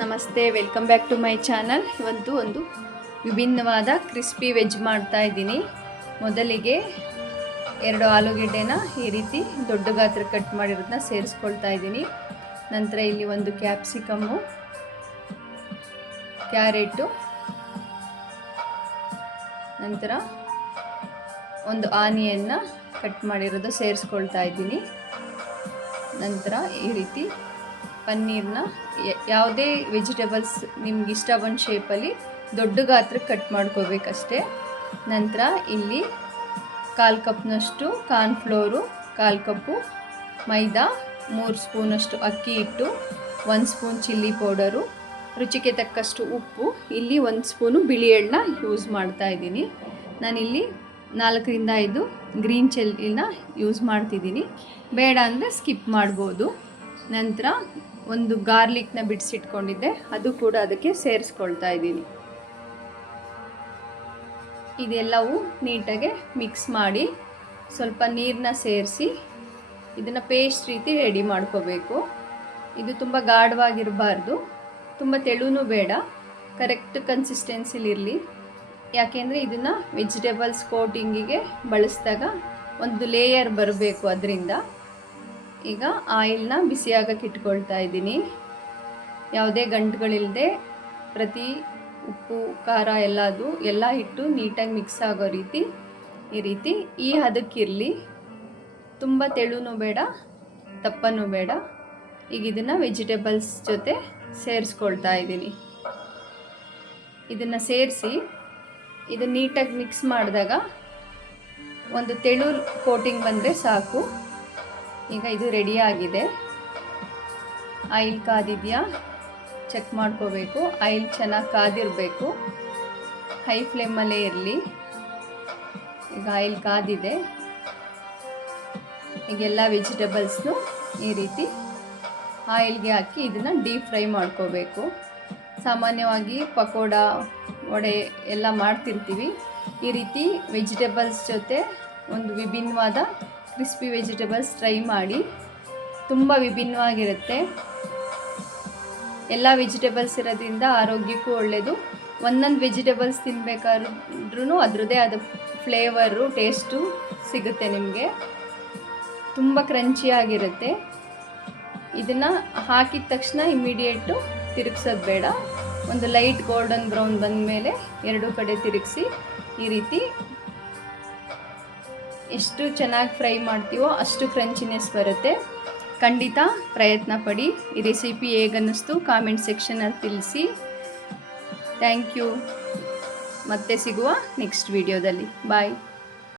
ನಮಸ್ತೆ welcome back to my channel ಇವತ್ತು ಒಂದು ವಿಭಿನ್ನವಾದ ಕ್ರಿಸ್ಪಿ ವೆಜ್ ಮಾಡ್ತಾ ಇದ್ದೀನಿ. ಮೊದಲಿಗೆ ಎರಡು ಆಲೂಗೆಡ್ಡೆನ ಈ ರೀತಿ ದೊಡ್ಡ ಗಾತ್ರ ಕಟ್ ಮಾಡಿರೋದನ್ನ ಸೇರಿಸ್ಕೊಳ್ತಾ ಇದ್ದೀನಿ. ನಂತರ ಇಲ್ಲಿ ಒಂದು ಕ್ಯಾಪ್ಸಿಕಮ್ಮು ಕ್ಯಾರೆಟು ನಂತರ ಒಂದು ಆನಿಯನ್ನ ಕಟ್ ಮಾಡಿರೋದು ಸೇರಿಸ್ಕೊಳ್ತಾ ಇದ್ದೀನಿ. ನಂತರ ಈ ರೀತಿ ಪನ್ನೀರ್ನ ಯಾವುದೇ ವೆಜಿಟೇಬಲ್ಸ್ ನಿಮ್ಗೆ ಇಷ್ಟ ಬಂದ ಶೇಪಲ್ಲಿ ದೊಡ್ಡ ಗಾತ್ರಕ್ಕೆ ಕಟ್ ಮಾಡ್ಕೋಬೇಕಷ್ಟೇ. ನಂತರ ಇಲ್ಲಿ ಕಾಲು ಕಪ್ನಷ್ಟು ಕಾರ್ನ್ಫ್ಲೋರು, ಕಾಲು ಕಪ್ಪು, ಮೈದಾ, ಮೂರು ಸ್ಪೂನಷ್ಟು ಅಕ್ಕಿ ಹಿಟ್ಟು, ಒಂದು ಸ್ಪೂನ್ ಚಿಲ್ಲಿ ಪೌಡರು, ರುಚಿಗೆ ತಕ್ಕಷ್ಟು ಉಪ್ಪು, ಇಲ್ಲಿ ಒಂದು ಸ್ಪೂನು ಬಿಳಿ ಎಳ್ಳನ್ನ ಯೂಸ್ ಮಾಡ್ತಾ ಇದ್ದೀನಿ. ನಾನಿಲ್ಲಿ ನಾಲ್ಕರಿಂದ ಐದು ಗ್ರೀನ್ ಚಿಲ್ಲಿನ ಯೂಸ್ ಮಾಡ್ತಿದ್ದೀನಿ. ಬೇಡ ಅಂದರೆ ಸ್ಕಿಪ್ ಮಾಡ್ಬೋದು. ನಂತರ ಒಂದು ಗಾರ್ಲಿಕ್ನ ಬಿಡಿಸಿಟ್ಕೊಂಡಿದ್ದೆ ಅದು ಕೂಡ ಅದಕ್ಕೆ ಸೇರಿಸ್ಕೊಳ್ತಾ ಇದ್ದೀನಿ. ಇದೆಲ್ಲವೂ ನೀಟಾಗಿ ಮಿಕ್ಸ್ ಮಾಡಿ ಸ್ವಲ್ಪ ನೀರನ್ನ ಸೇರಿಸಿ ಇದನ್ನು ಪೇಸ್ಟ್ ರೀತಿ ರೆಡಿ ಮಾಡ್ಕೋಬೇಕು. ಇದು ತುಂಬ ಗಾಢವಾಗಿರಬಾರ್ದು. ತುಂಬ ತೆಳುನೂ ಬೇಡ. ಕರೆಕ್ಟ್ ಕನ್ಸಿಸ್ಟೆನ್ಸಿಲಿರಲಿ. ಯಾಕೆಂದರೆ ಇದನ್ನು ವೆಜಿಟೇಬಲ್ಸ್ ಕೋಟಿಂಗಿಗೆ ಬಳಸಿದಾಗ ಒಂದು ಲೇಯರ್ ಬರಬೇಕು ಅದರಿಂದ. ಈಗ ಆಯಿಲ್ನ ಬಿಸಿಯಾಗಕ್ಕೆ ಇಟ್ಕೊಳ್ತಾ ಇದ್ದೀನಿ. ಯಾವುದೇ ಗಂಟುಗಳಿಲ್ಲದೆ ಪ್ರತಿ ಉಪ್ಪು, ಖಾರ ಎಲ್ಲದು ಎಲ್ಲ ಹಿಟ್ಟು ನೀಟಾಗಿ ಮಿಕ್ಸ್ ಆಗೋ ರೀತಿ, ಈ ರೀತಿ ಈ ಹದಕ್ಕಿರಲಿ. ತುಂಬ ತೆಳುನೂ ಬೇಡ, ದಪ್ಪನೂ ಬೇಡ. ಈಗ ಇದನ್ನು ವೆಜಿಟೇಬಲ್ಸ್ ಜೊತೆ ಸೇರಿಸ್ಕೊಳ್ತಾ ಇದ್ದೀನಿ. ಇದನ್ನು ಸೇರಿಸಿ ಇದು ನೀಟಾಗಿ ಮಿಕ್ಸ್ ಮಾಡಿದಾಗ ಒಂದು ತೆಳು ಕೋಟಿಂಗ್ ಬಂದರೆ ಸಾಕು. ಈಗ ಇದು ರೆಡಿ ಆಗಿದೆ. ಆಯಿಲ್ ಕಾದಿದೆಯಾ? ಚೆಕ್ ಮಾಡ್ಕೋಬೇಕು. ಆಯಿಲ್ ಚೆನ್ನಾಗಿ ಕಾದಿರಬೇಕು. ಹೈ ಫ್ಲೇಮಲ್ಲೇ ಇರಲಿ. ಈಗ ಆಯಿಲ್ ಕಾದಿದೆ. ಈಗ ಎಲ್ಲ ವೆಜಿಟೇಬಲ್ಸ್ನು ಈ ರೀತಿ ಆಯಿಲ್ಗೆ ಹಾಕಿ ಇದನ್ನು ಡೀಪ್ ಫ್ರೈ ಮಾಡ್ಕೋಬೇಕು. ಸಾಮಾನ್ಯವಾಗಿ ಪಕೋಡ, ವಡೆ ಎಲ್ಲ ಮಾಡ್ತಿರ್ತೀವಿ. ಈ ರೀತಿ ವೆಜಿಟೇಬಲ್ಸ್ ಜೊತೆ ಒಂದು ವಿಭಿನ್ನವಾದ ಕ್ರಿಸ್ಪಿ ವೆಜಿಟೇಬಲ್ಸ್ ಟ್ರೈ ಮಾಡಿ. ತುಂಬ ವಿಭಿನ್ನವಾಗಿರುತ್ತೆ. ಎಲ್ಲ ವೆಜಿಟೇಬಲ್ಸ್ ಇರೋದ್ರಿಂದ ಆರೋಗ್ಯಕ್ಕೂ ಒಳ್ಳೆಯದು ಒಂದೊಂದು ವೆಜಿಟೇಬಲ್ಸ್ ತಿನ್ನಬೇಕಾದ್ರೂ ಅದರದ್ದೇ ಆದ ಫ್ಲೇವರು, ಟೇಸ್ಟು ಸಿಗುತ್ತೆ ನಿಮಗೆ. ತುಂಬ ಕ್ರಂಚಿಯಾಗಿರುತ್ತೆ ಇದನ್ನು ಹಾಕಿದ ತಕ್ಷಣ ಇಮ್ಮಿಡಿಯೇಟು ತಿರುಗ್ಸೋದು ಬೇಡ. ಒಂದು ಲೈಟ್ ಗೋಲ್ಡನ್ ಬ್ರೌನ್ ಬಂದ ಮೇಲೆ ಎರಡೂ ಕಡೆ ತಿರುಗಿಸಿ ಈ ರೀತಿ ಎಷ್ಟು ಚೆನ್ನಾಗಿ ಫ್ರೈ ಮಾಡ್ತೀವೋ ಅಷ್ಟು ಕ್ರಂಚಿನೆಸ್ ಬರುತ್ತೆ. ಖಂಡಿತ ಪ್ರಯತ್ನ ಪಡಿ. ಈ ರೆಸಿಪಿ ಹೇಗನ್ನಿಸ್ತು ಕಾಮೆಂಟ್ ಸೆಕ್ಷನಲ್ಲಿ ತಿಳಿಸಿ. Thank you. ಮತ್ತೆ ಸಿಗುವ ನೆಕ್ಸ್ಟ್ ವಿಡಿಯೋದಲ್ಲಿ. ಬಾಯ್.